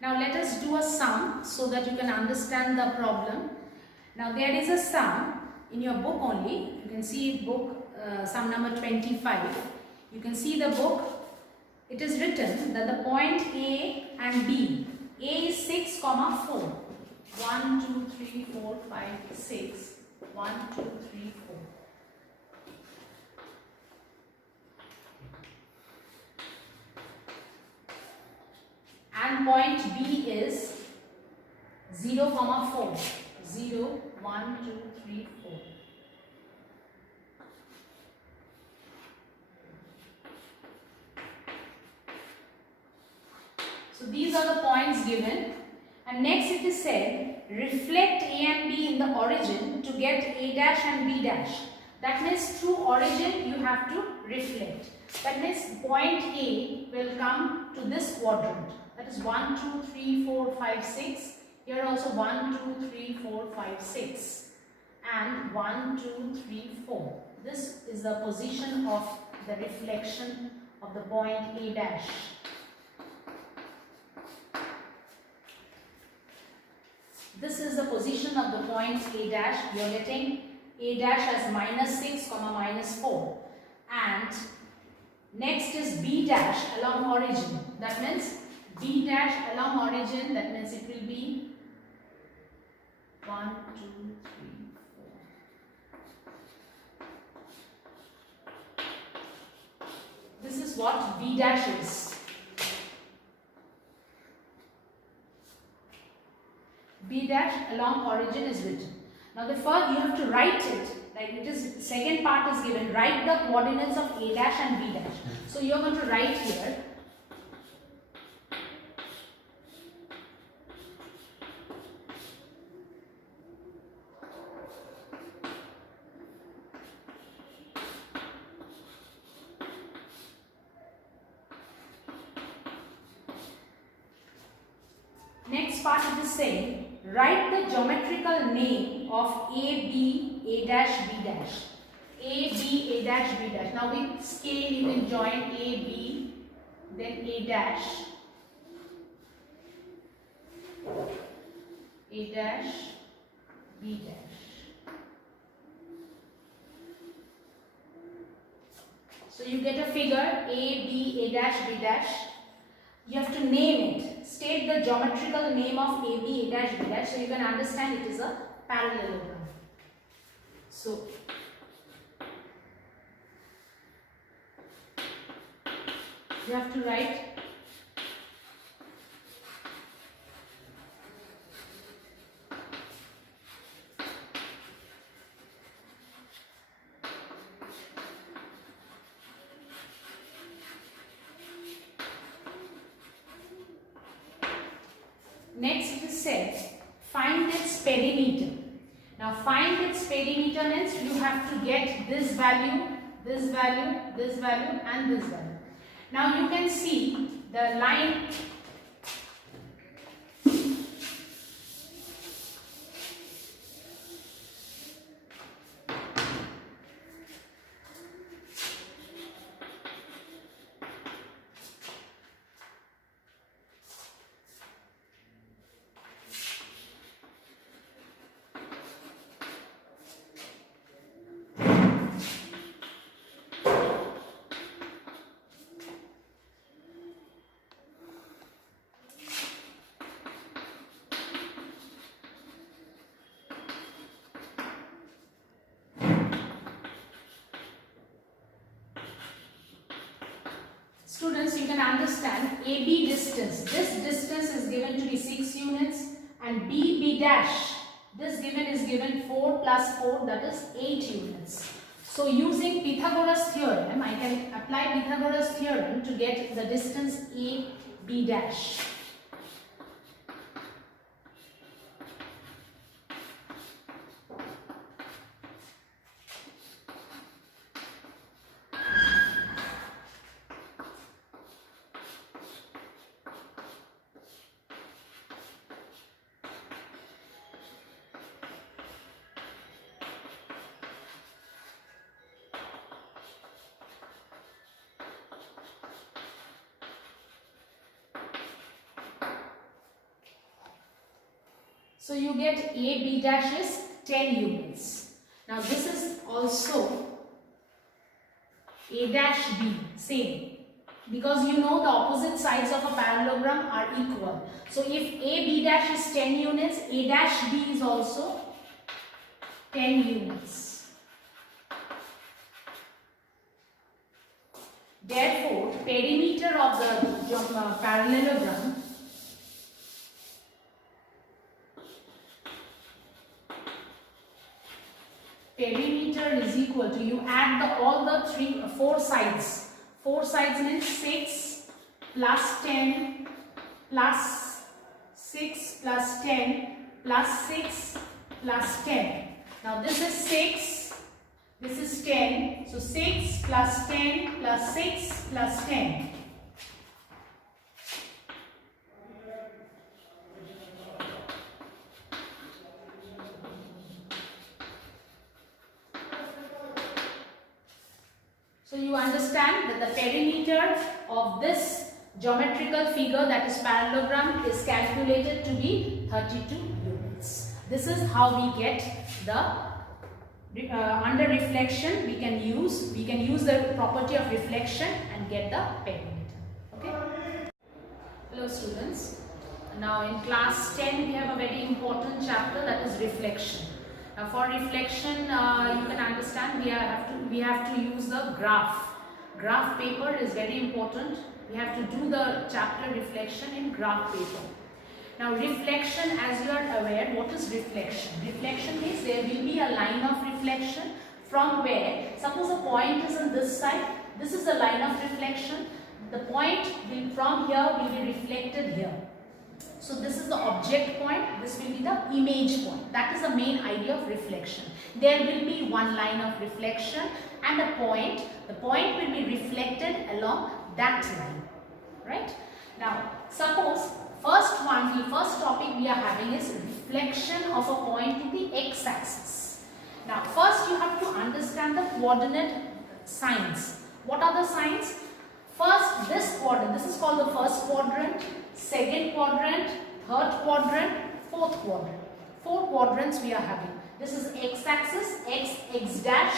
Now let us do a sum so that you can understand the problem. Now there is a sum in your book only. You can see book sum number 25. You can see the book. It is written that the point A and B. A is 6, 4. 1, 2, 3, 4, 5, 6. 1, 2, 3, 4. And point B is 0, 4. 0, 1, 2, 3, 4. So these are the points given, and next it is said reflect A and B in the origin to get A dash and B dash. That means through origin you have to reflect. That means point A will come to this quadrant. That is 1, 2, 3, 4, 5, 6. Here also 1, 2, 3, 4, 5, 6. And 1, 2, 3, 4. This is the position of the reflection of the point A dash. This is the position of the point A dash. You are getting A dash as -6, -4. And next is B dash along origin. That means B dash along origin. That means it will be 1, 2, 3, 4. This is what B dash is. B dash along origin is written. Now the first you have to write it, like it is second part is given. Write the coordinates of A dash and B dash. So you are going to write here. Next part it is saying write the geometrical name of A, B, A dash, B dash. A, B, A dash, B dash. Now with scale you can join A, B, then A dash, A dash, B dash. So you get a figure A, B, A dash, B dash. You have to name it. State the geometrical name of A, B, A dash, B dash, so you can understand it is a parallelogram. So you have to write next it is said find its perimeter. Now find its perimeter means you have to get this value, this value, this value and this value. Now you can see the line students, you can understand AB distance. This distance is given to be 6 units and BB dash, this given is given 4 plus 4, that is 8 units. So using Pythagoras theorem, I can apply Pythagoras theorem to get the distance AB dash. So you get A B dash is 10 units. Now this is also A dash B, same. Because you know the opposite sides of a parallelogram are equal. So if A B dash is 10 units, A dash B is also 10 units. Therefore, perimeter of the parallelogram is equal to, you add all the four sides. 4 sides means 6 plus 10 plus 6 plus 10 plus 6 plus 10. Now this is 6, this is 10. So 6 plus 10 plus 6 plus 10. So you understand that the perimeter of this geometrical figure, that is parallelogram, is calculated to be 32 units. This is how we get the under reflection. We can use the property of reflection and get the perimeter. Okay. Hello students. Now in class 10 we have a very important chapter, that is reflection. Now for reflection, you can understand we have to use the graph. Graph paper is very important. We have to do the chapter reflection in graph paper. Now reflection, as you are aware, what is reflection? Reflection means there will be a line of reflection from where, suppose a point is on this side, this is the line of reflection. The point from here will be reflected here. So this is the object point, this will be the image point. That is the main idea of reflection. There will be one line of reflection and a point. The point will be reflected along that line. Right? Now, suppose first topic we are having is reflection of a point to the x-axis. Now, first you have to understand the coordinate signs. What are the signs? First, this quadrant, this is called the first quadrant, second quadrant, third quadrant, fourth quadrant. 4 quadrants we are having. This is x-axis, x dash.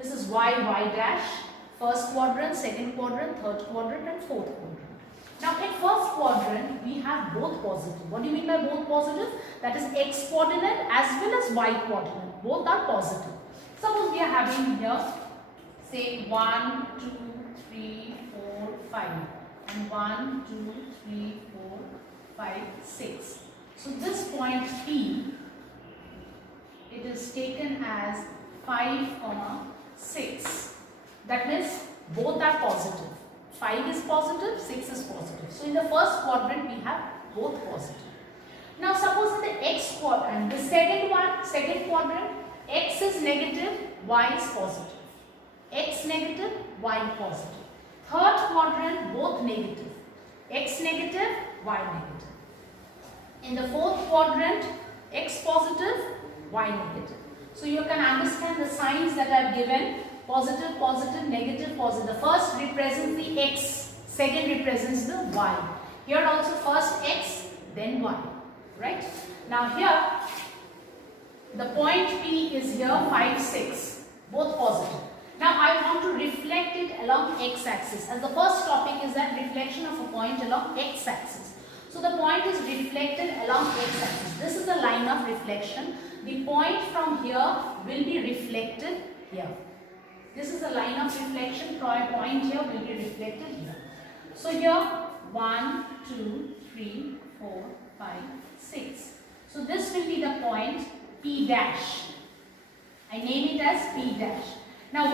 This is y dash. First quadrant, second quadrant, third quadrant and fourth quadrant. Now in first quadrant we have both positive. What do you mean by both positive? That is x coordinate as well as y coordinate. Both are positive. Suppose we are having here, say 1, 2, 3, 4, 5 and 1, 2, 3, 4, 5, 6. So this point P, it is taken as 5, 6. That means both are positive. 5 is positive, 6 is positive. So in the first quadrant we have both positive. Now suppose in the x quadrant, the second quadrant, x is negative, y is positive. X negative, y positive. Third quadrant, both negative. X negative, y negative. In the fourth quadrant, x positive, y negative. So you can understand the signs that I have given. Positive, positive, negative, positive. The first represents the x, second represents the y. Here also first x, then y. Right? Now here, the point P is here 5, 6. Both positive. Now I want to reflect it along x-axis. As the first topic is that reflection of a point along x-axis. So the point is reflected along x-axis. This is the line of reflection. The point from here will be reflected here. This is the line of reflection. Point here will be reflected here. So here 1, 2, 3, 4, 5, 6. So this will be the point P dash. I name it as P dash. Now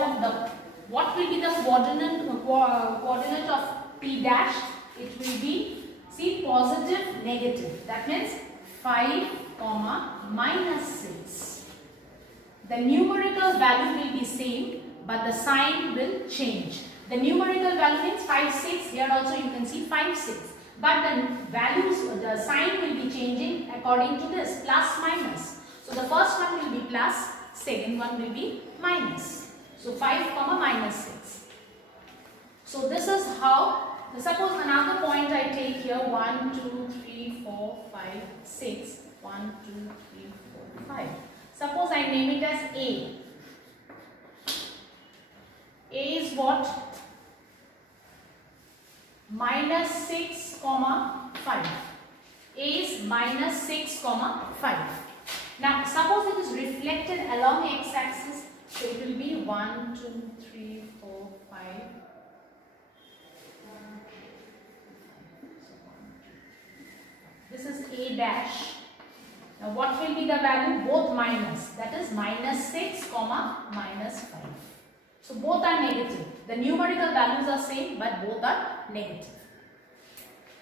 what will be the coordinate of P dash? It will be, see, positive, negative. That means 5, minus 6. The numerical value will be same, but the sign will change. The numerical value means 5, 6. Here also you can see 5, 6. But the sign will be changing according to this, plus, minus. So the first one will be plus, second one will be minus. So 5, minus 6. So this is how, suppose another point I take here, 1, 2, 3, 4, 5, 6. 1, 2, 3, 4, 5. Suppose I name it as A. A is what? Minus 6, 5. A is minus 6, 5. Now, suppose it is reflected along x-axis, so it will be 1, 2, 3, 4, 5. This is A dash. Now, what will be the value? Both minus. That is minus 6, minus 5. So, both are negative. The numerical values are same, but both are negative.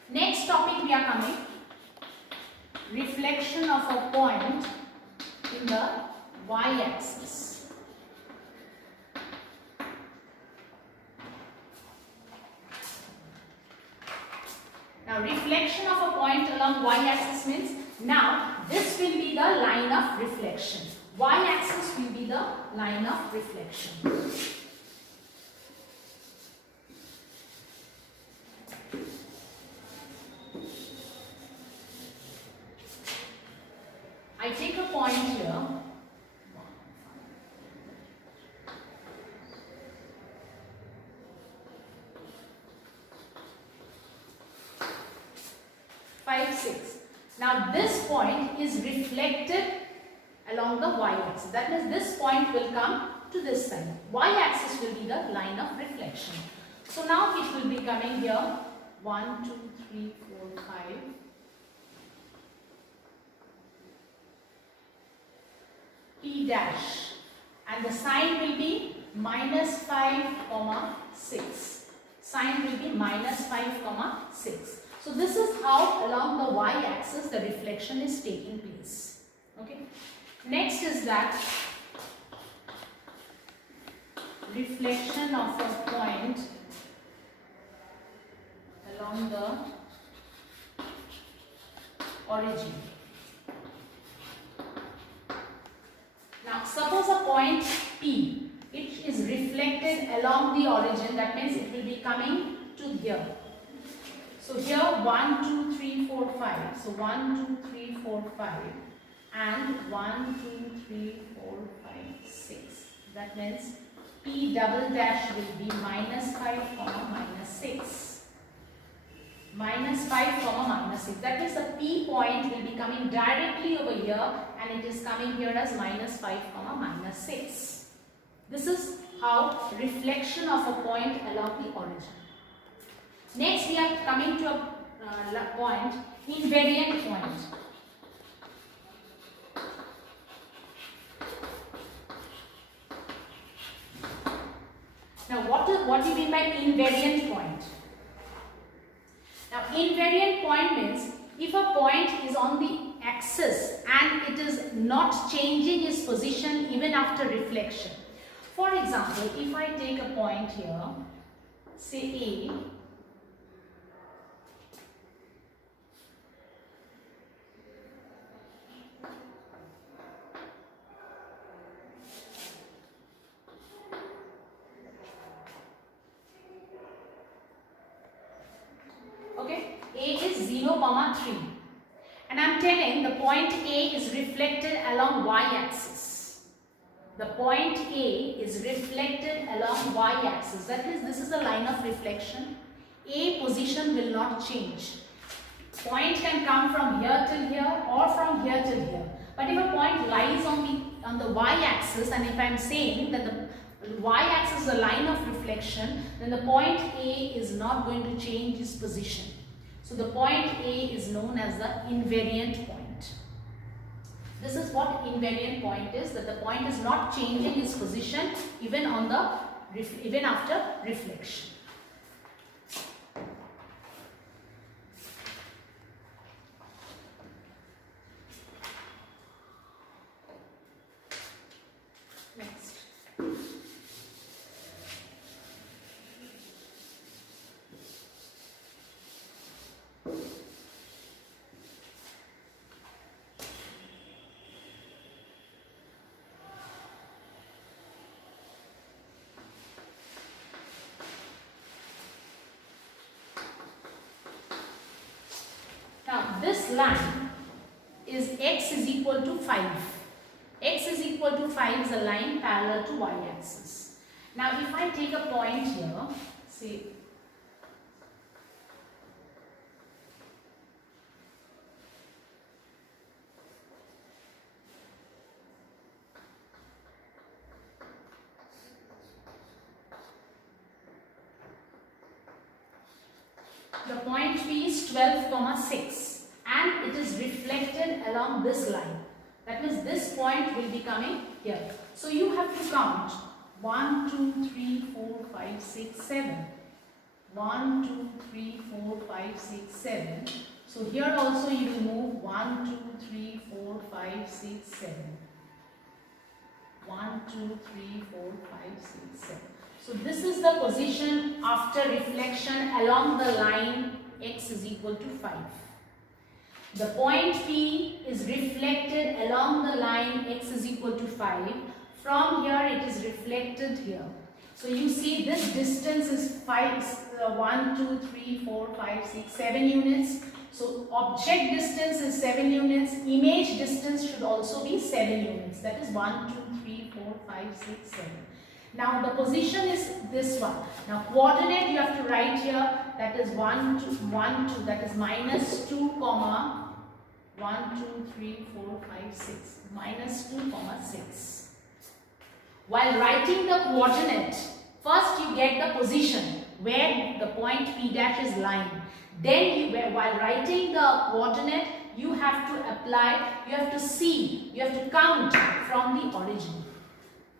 Next topic we are coming. Reflection of a point in the y-axis. Now, reflection of a point along y-axis means now this will be the line of reflection. Y-axis will be the line of reflection. I take a point here. 5, 6. Now this point is reflected along the y-axis. That means this point will come to this side. Y-axis will be the line of reflection. So now it will be coming here. 1, 2, 3, 4, 5. P dash, and the sign will be minus 5, 6. Sign will be minus 5, 6. So this is how along the y-axis the reflection is taking place. Okay. Next is that reflection of a point along the origin. Now suppose a point P, it is reflected along the origin, that means it will be coming to here. So here 1, 2, 3, 4, 5. So 1, 2, 3, 4, 5 and 1, 2, 3, 4, 5, 6. That means P double dash will be minus 5, minus 6. Minus 5, minus 6. That means the P point will be coming directly over here and it is coming here as minus 5, minus 6. This is how reflection of a point along the origin. Next we are coming to a point, invariant point. Now what do you mean by invariant point? Now invariant point means if a point is on the axis and it is not changing its position even after reflection. For example, if I take a point here, say A, A is 0, 3 and I am telling the point A is reflected along y-axis. The point A is reflected along y-axis. That means this is the line of reflection. A position will not change. Point can come from here till here or from here till here. But if a point lies on the y-axis, and if I am saying that the y-axis is a line of reflection, then the point A is not going to change its position. So the point A is known as the invariant point. This is what invariant point is, that the point is not changing its position even after reflection. Next. Now this line is x is equal to 5. X is equal to 5 is a line parallel to y-axis. Now if I take a point here, say the point P is 12,6 and it is reflected along this line. That means this point will be coming here. So you have to count 1, 2, 3, 4, 5, 6, 7. 1, 2, 3, 4, 5, 6, 7. So here also you will move 1, 2, 3, 4, 5, 6, 7. 1, 2, 3, 4, 5, 6, 7. So this is the position after reflection along the line x is equal to 5. The point P is reflected along the line x is equal to 5. From here it is reflected here. So you see this distance is 1, 2, 3, 4, 5, 6, 7 units. So object distance is 7 units. Image distance should also be 7 units. That is 1, 2, 3, 4, 5, 6, 7. Now the position is this one. Now coordinate you have to write here, that is 1, 2, that is minus 2, comma 1, 2, 3, 4, 5, 6, minus 2, comma 6. While writing the coordinate, first you get the position where the point P dash is lying. Then while writing the coordinate, you have to apply, you have to see, you have to count from the origin.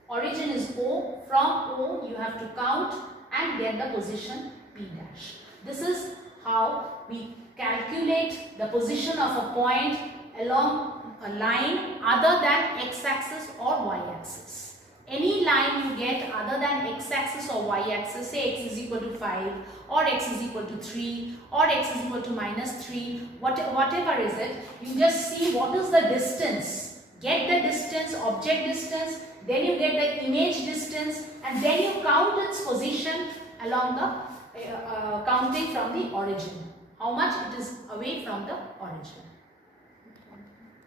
Origin is O. From O you have to count and get the position P dash. This is how we calculate the position of a point along a line other than x-axis or y-axis. Any line you get other than x-axis or y-axis, say x is equal to 5 or x is equal to 3 or x is equal to minus 3, whatever is it, you just see what is the distance. Get the distance, object distance, then you get the image distance and then you count its position along the counting from the origin. How much it is away from the origin.